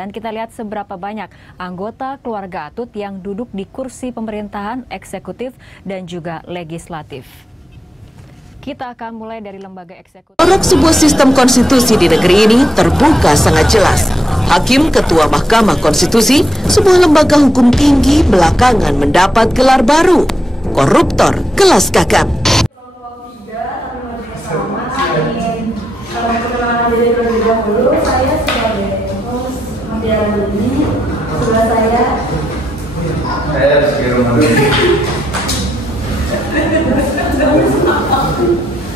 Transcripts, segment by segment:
Dan kita lihat seberapa banyak anggota keluarga Atut yang duduk di kursi pemerintahan, eksekutif, dan juga legislatif. Kita akan mulai dari lembaga eksekutif. Corak sebuah sistem konstitusi di negeri ini terbuka sangat jelas. Hakim Ketua Mahkamah Konstitusi, sebuah lembaga hukum tinggi, belakangan mendapat gelar baru, koruptor kelas kakap. Saya sebagai host Mutiara ini, sebelah saya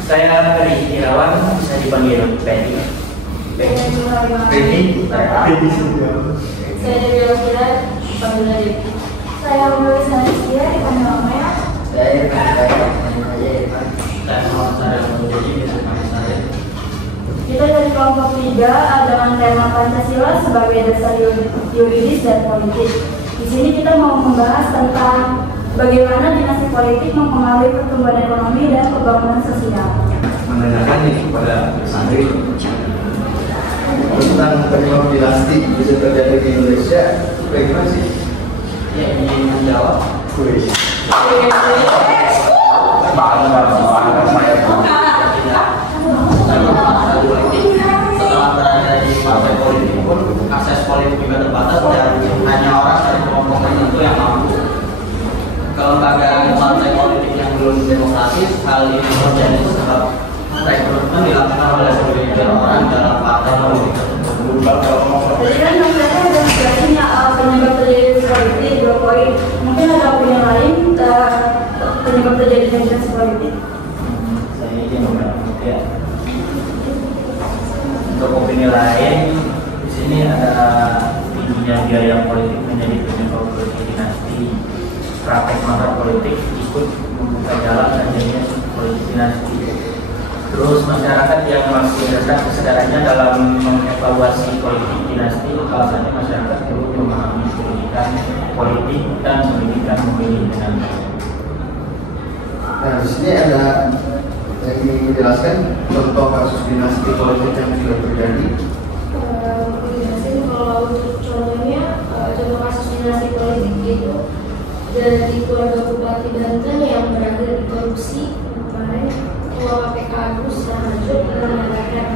Saya Ferry Irawan, bisa dipanggil Penny. saya saya Umur Sanisia dipanggil Maya. Kita dari kelompok 3 dengan tema Pancasila sebagai dasar yuridis dan politik. Di sini kita mau membahas tentang bagaimana dinasti politik mempengaruhi pertumbuhan ekonomi dan pembangunan sosial. Menanyakan ini kepada santri tentang penyebab dinasti bisa terjadi di Indonesia, bagaimana sih? Ya, ingin menjawab. Setelah berada di partai politik pun akses politik juga terbatas dan hanya orang dari kelompok tertentu yang mampu. Kelembagaan partai politik yang belum demokratis, hal ini terjadi sebab rekrutmen dilakukan oleh segelintir orang dalam partai politik tertentu. Jadi kan maksudnya demonstrasinya penyebab terjadi politik 2 poin. Mungkin ada opini lain penyebab terjadi dinasti politik. Saya ingin menambahkan ya. Untuk opini lain, di sini ada tingginya biaya politik menjadi penyebab politik dinasti. Praktek mahar politik ikut membuka jalan terjadinya politik dinasti. Terus masyarakat yang masih rendah kesadarannya dalam mengevaluasi politik dinasti, alasannya masyarakat perlu memahami pendidikan politik dan pendidikan memilih dengan baik. Nah, di sini ada yang ingin dijelaskan contoh kasus dinasti politik yang sudah terjadi. Kalau untuk contohnya, contoh kasus dinasti politik itu dari keluarga Bupati Banten yang berakhir di korupsi. Kemarin Ketua KPK Agus Raharjo mengatakan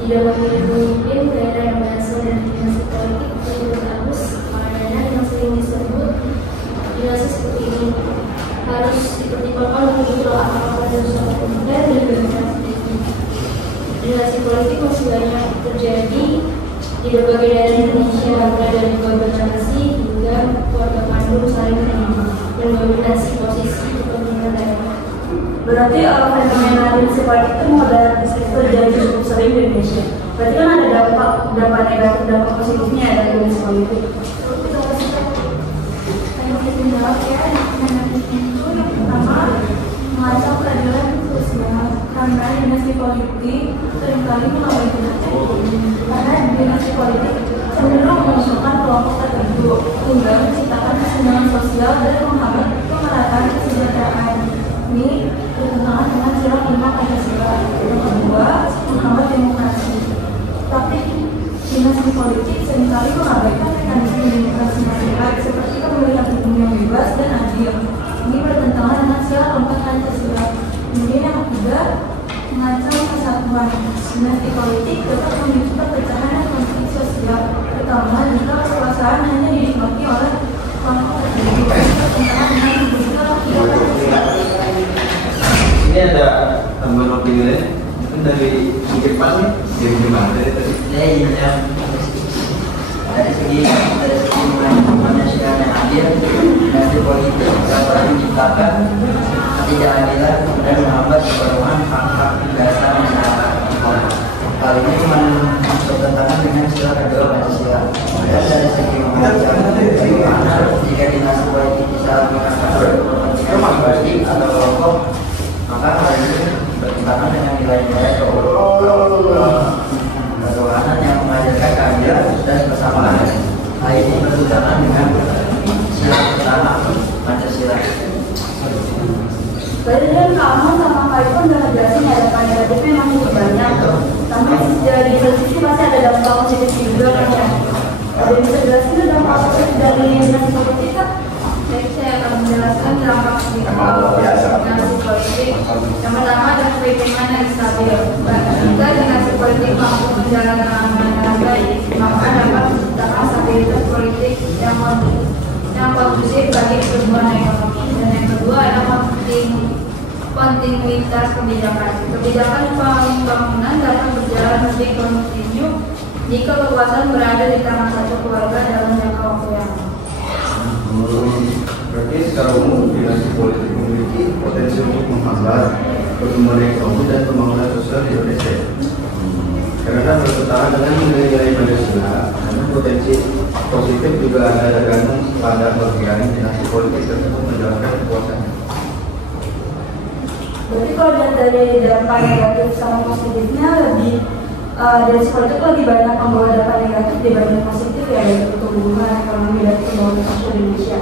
tidak memilih pemimpin daerah yang berasal dari dinasti politik. Menurut Agus, makanya yang sering disebut dinasti seperti ini harus dipertimbangkan untuk apakah ada usaha pemerintahan dan dinasti. Dinasti politik masih banyak terjadi di berbagai daerah Indonesia, mulai dari kolaborasi hingga keluarga kandung saling mendominasi posisi kepemimpinan daerah. Berarti fenomena dinasti politik itu modal terjadi cukup sering di Indonesia. Berarti kan ada dampak negatif, dampak positifnya dari dinasti politik. Saya mau menjawab ya, negatifnya itu yang pertama mengacau keadilan sosial karena dinasti politik seringkali mengabaikan hak karena dinasti politik cenderung mengusulkan kelompok tertentu hingga menciptakan kesenjangan sosial dan menghambat pemerataan kesejahteraan. Ini bertentangan dengan sila 5 Pancasila. Yang kedua, menghambat demokrasi. Tapi dinasti politik seringkali mengabaikan mekanisme demokrasi masyarakat seperti pemilihan umum yang bebas dan adil. Ini bertentangan dengan sila 4 Pancasila. Kemudian yang ketiga, mengancam kesatuan. Dinasti politik dapat memicu perpecahan dan konflik sosial, terutama jika kekuasaan hanya dinikmati oleh kelompok tertentu. Bertentangan dengan kebebasan Ini ada tambahan opini lain, mungkin dari Mungkin Pak nih, dari gimana dari tadi? Ya, dari segi manusia yang adil, dinasti politik dapat menciptakan ketidakadilan dan menghambat pemenuhan hak-hak dasar masyarakat. Hal ini bertentangan dengan sila kedua Pancasila. Dan dari segi bagaimana jika dinasti politik disalahgunakan oleh kepentingan pribadi atau kelompok, maka hal ini bertentangan dengan nilai-nilai ketuhanan yang mengajarkan keadilan dan kebersamaan. Hal ini bertentangan dengan sila pertama Pancasila. Berarti kan kamu sama Kak Ipon udah ngejelasin ada negatifnya memang cukup banyak. Tapi dari sisi pasti ada dampak positif juga kan ya. Ada yang bisa jelaskan dampak positif dari dinasti politik, Kak? Jadi saya akan menjelaskan dampak positif dinasti politik. Yang pertama adalah perizinan yang stabil. Jika dinasti politik mampu menjalankan dengan baik, maka dapat menciptakan stabilitas politik yang kondusif bagi pertumbuhan ekonomi. Dan yang kedua adalah kontinuitas kebijakan. Kebijakan pembangunan dapat berjalan lebih kontinu jika kekuasaan berada di tangan satu keluarga dalam jangka waktu yang lama. Berarti secara umum dinasti politik memiliki potensi untuk menghambat pertumbuhan ekonomi dan pembangunan sosial di Indonesia. Karena bertentangan dengan nilai-nilai Pancasila, namun potensi positif juga ada tergantung pada bagian dinasti politik tersebut menjalankan kekuasaan. Berarti kalau lihat dari dampak negatif sama positifnya lebih dinasti politik lebih banyak membawa dampak negatif dibanding positif ya, yaitu pertumbuhan ekonomi dan pembangunan sosial di Indonesia.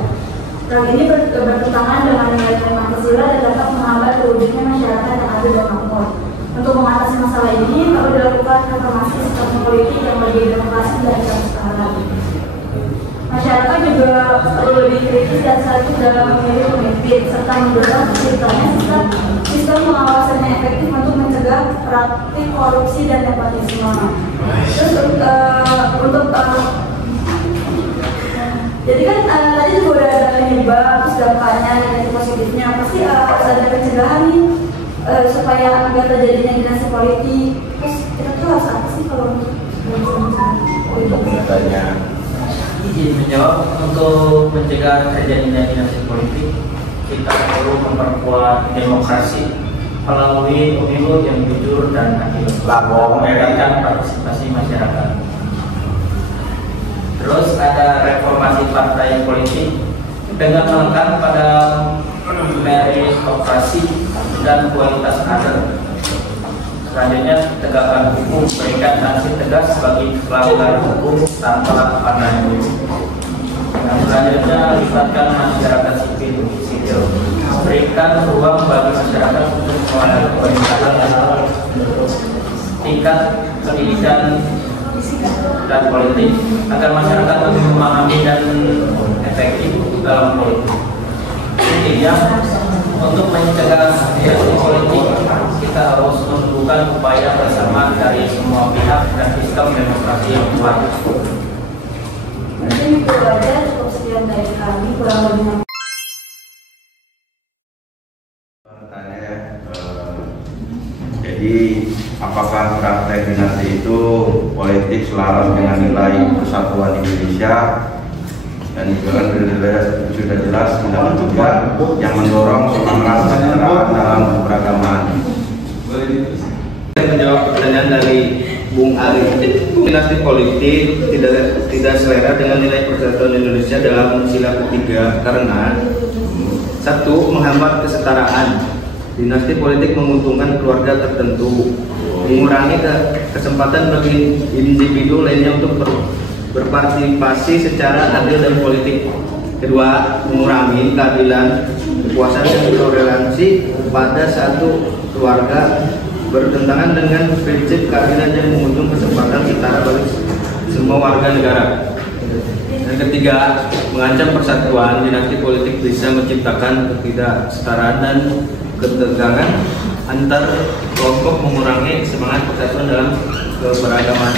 Hal ini bertentangan dengan nilai-nilai Pancasila dan dapat menghambat terwujudnya masyarakat yang adil dan makmur. Untuk mengatasi masalah ini, perlu dilakukan reformasi sistem politik yang lebih demokrasi dan transparan. Masyarakat juga perlu lebih kritis dan serius dalam memilih pemimpin, serta mendorong terciptanya sistem pengawasan yang efektif untuk mencegah praktik korupsi dan nepotisme. Terus jadi kan tadi juga udah ada penyebab, terus dampaknya, negatif positifnya, pasti harus ada pencegahan nih supaya nggak terjadinya dinasti politik. Terus kita tuh harus apa sih kalau untuk Tanya. Izin menjawab, untuk mencegah terjadinya dinasti politik, kita perlu memperkuat demokrasi melalui pemilu yang jujur dan adil, meningkatkan partisipasi masyarakat. Terus ada reformasi partai politik dengan menekan pada meritokrasi dan kualitas kader. Selanjutnya, tegakkan hukum, berikan sanksi tegas bagi pelanggar hukum tanpa pandang bulu. Yang selanjutnya, libatkan masyarakat sipil, berikan ruang bagi masyarakat untuk mengenal pemerintahan, tingkat pendidikan dan politik agar masyarakat lebih memahami dan efektif dalam politik. Intinya, untuk mencegah dinasti politik, kita harus melakukan upaya bersama dari semua pihak dan sistem demokrasi yang kuat. mungkin itu aja, cukup sekian dari kami, kurang lebihnya. Jadi apakah praktek dinasti itu politik selaras dengan nilai persatuan Indonesia, dan juga kan sudah jelas undang juga yang mendorong semangat kesetaraan dalam keberagaman. Saya menjawab pertanyaan dari Bung Ari. Dinasti politik tidak selera dengan nilai persatuan Indonesia dalam sila ketiga karena satu, menghambat kesetaraan. Dinasti politik menguntungkan keluarga tertentu, mengurangi kesempatan bagi individu lainnya untuk berpartisipasi secara adil dan politik. Kedua, mengurangi keadilan, kekuasaan dan toleransi pada satu keluarga, bertentangan dengan prinsip keadilan yang mengunjung kesempatan setara bagi semua warga negara. Dan ketiga, mengancam persatuan. Dinasti politik bisa menciptakan ketidaksetaraan dan ketegangan antar kelompok, mengurangi semangat persatuan dalam keberagaman.